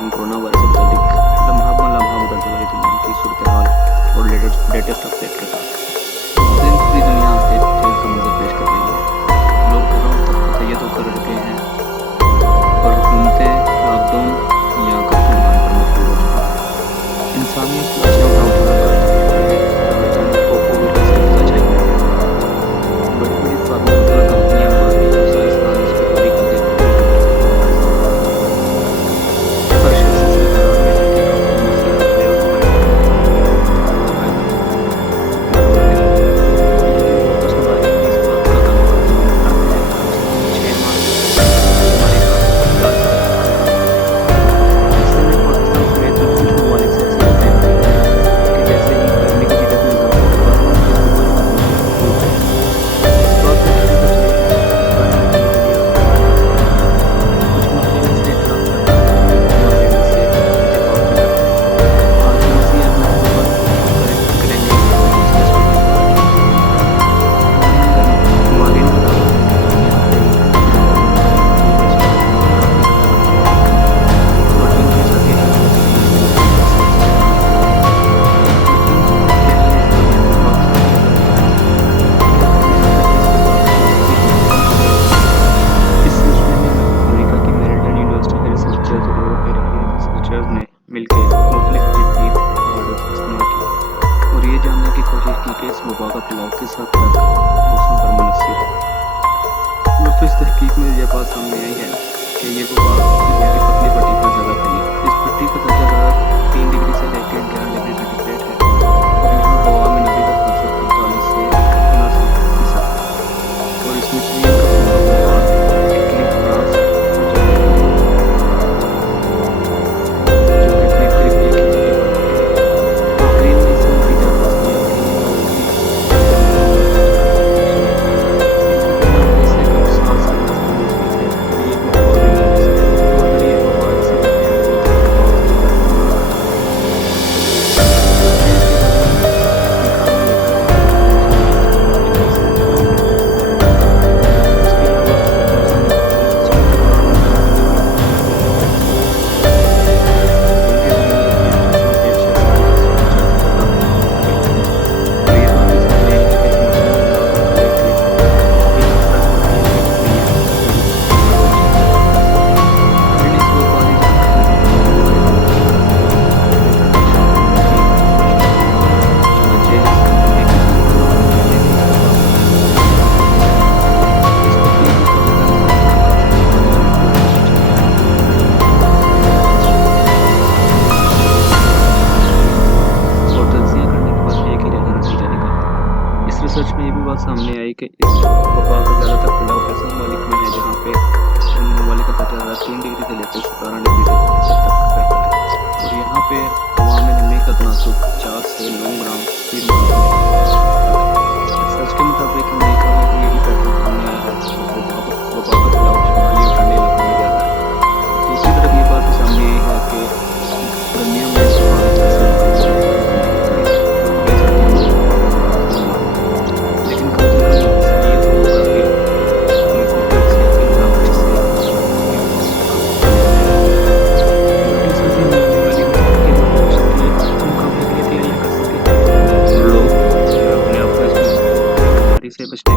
लेकिन corona virus से मुतालिक लम्हा ब लम्हा बदलते हुए दुनिया की सूरत हाल और लेटेस्ट अपडेट के साथ नाज़रीन, पूरी दुनिया एक जेल का मंजर पेश कर रही है। लोग घरों तक मुतय्यद होकर रह गए हैं और हुकूमतें लॉकडाउन या कर्फ्यू लगाने पर मजबूर हो चुकी हैं। इंसानियत लाशें उठा उठा कर अचानक कोविड की सख्त छाई हुई है। बड़ी बड़ी फार्मास्यूटिकल कंपनियां मार्केट और साइंसदान इस बीमारी का देखभाल हर शख्स इस इंतजार में है कि कब कोई मसीहा आए और हमारी फायदा उठाए। लेकिन वापस हमारे लिए इस बात का दावा करते हैं कम से कम 6 माह तक बीमारी का इलाज जारी रहेगा। ऐसे में पाकिस्तान समेत कुछ ममालिक से ऐसी खबरें आ रही हैं कि जैसे ही गर्मी की शिदत में इजाफा होगा इस बीमारी का खतरा डूब जाएगा। इस बात में क्या सच है, इस बारे में जानने के लिए कुछ मसले में से इख्तिलाफ करते हैं, कुछ मामले में से इत्तेफाक भी करते हैं। आज हम इसी अहम मौजू पर करेंगे इस तस्वीर के बारे में। माहिरीन बताते हैं कि दुनिया पे कोरोना वायरस काफ़ी हद तक फैला है और जिनके साथ ये हालात देखने को मिल रहे हैं सबसे ज़्यादा। लेकिन क्या ये इसका महफूज पाकिस्तान के अंदर होता है? क्या कभी ना कभी इसके बावजूद भी हम कम हो जाएंगे? इस सिलसिले में अमेरिका की मेरिलैंड यूनिवर्सिटी के रिसर्चर्स और ईरानी रिसर्चर्स ने मिलकर मुख्तलिफ जदीद मॉडल्स इस्तेमाल किए और ये जानने की कोशिश की कि इस वबा का फैलाव किस हद तक मौसम पर मुनहसर है। दोस्तों, इस तहकीक में यह बात सामने आई है कि ये वबा दुनिया की पतली पट्टी पर ज़्यादा फैली। इस पट्टी का दर्जा हरारत 3 डिग्री से लेकर 11 डिग्री सेंटीग्रेड है और यहाँ हवा में नमी का औसत 45 से 59% और इसमें चीन का सूखा बंगाल, इटली, फ्रांस और जर्मनी जो कि करीब करीब एक ही जगह पर वाक़ है। माहिरीन ने इससे नतीजा निकाल लिया कि ये हवा भी गर्मी और बर्फ़ का शिकार है। इनका कहना है कि इससे कब 7 साल मज़बूत हुई है और ये वबा और भी गर्मी से है और अगर ये वबा इसी दुनिया में बहुत ज़्यादा बहुत ही गर्मी और नाज़रीन, इसके बारे में तहकीकात में लिखा है कि मौसम की वजह से बीमारी कैसे इंतकाल करती है। इसके अलावा मौसम विभाग ने चीन के दौरान नज़रबंदी भी की है जिनके ज़रिए ये अपडेट एक शख्स की रिसर्च ज़्यादा की गई है और ये बात भी सामने आई है कि इस मौसम में फैलाव को रोकने के लिए भी खतरा इस बात का है कि कभी ये पूरी दुनिया को चेंज कर सकता है। नाज़रीन, इस वबा की जानकारी देने वाले हमारे दोस्त बेहतर दिशा उनकी फरमाइश है। चुनांचे एक ही सूरत हाल और पहले भी इसका दावा किया जा चुका है कि इस तकलीफी वबा का निज़ाम काफ़ी पुरानी और मकबूल रिसर्च है जिसमें और तज्ज़िया करने के बाद एक ही जैसा नतीजा निकला। इस रिसर्च में ये भी बात सामने आई कि इस वबा का ज़्यादातर फैलाव ऐसे ममालिक में है जहाँ पे उन ममालिक का दर्जा हरारत 3 डिग्री से लेकर 17 डिग्री सेल्सियस तक रहता है और यहाँ पे हवा में नमी का तनासुब 4 से 9 ग्राम फी मात्रा तक है। रिसर्च के मुताबिक अमेरिका में भी यही पैटर्न सामने आया है और वबा का फैलाव शुमाली और ठंडे इलाकों में ज़्यादा है। दूसरी तरफ ये बात भी सामने आई है कि गर्मियों में इस वबा का तअसीर कम से ज़्यादा बनने लगती है और खुले सर्दियों में इस वबा का ज़्यादा असर ना हो। लेकिन कम से कम इसलिए तो होगा कि उनको एक सेहती निज़ाम जिससे ये वबा पर काबू पा लिया जाए। अगली सर्दी में आने वाली वबा के मुकाबले के लिए तैयारियां कर सकें और लोग अपने आप को इस बीमारी से बचने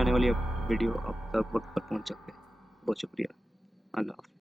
आने वाली वीडियो आप तक वक्त पर पहुंच सकते हैं। बहुत शुक्रिया। अल्लाह हाफ़िज़।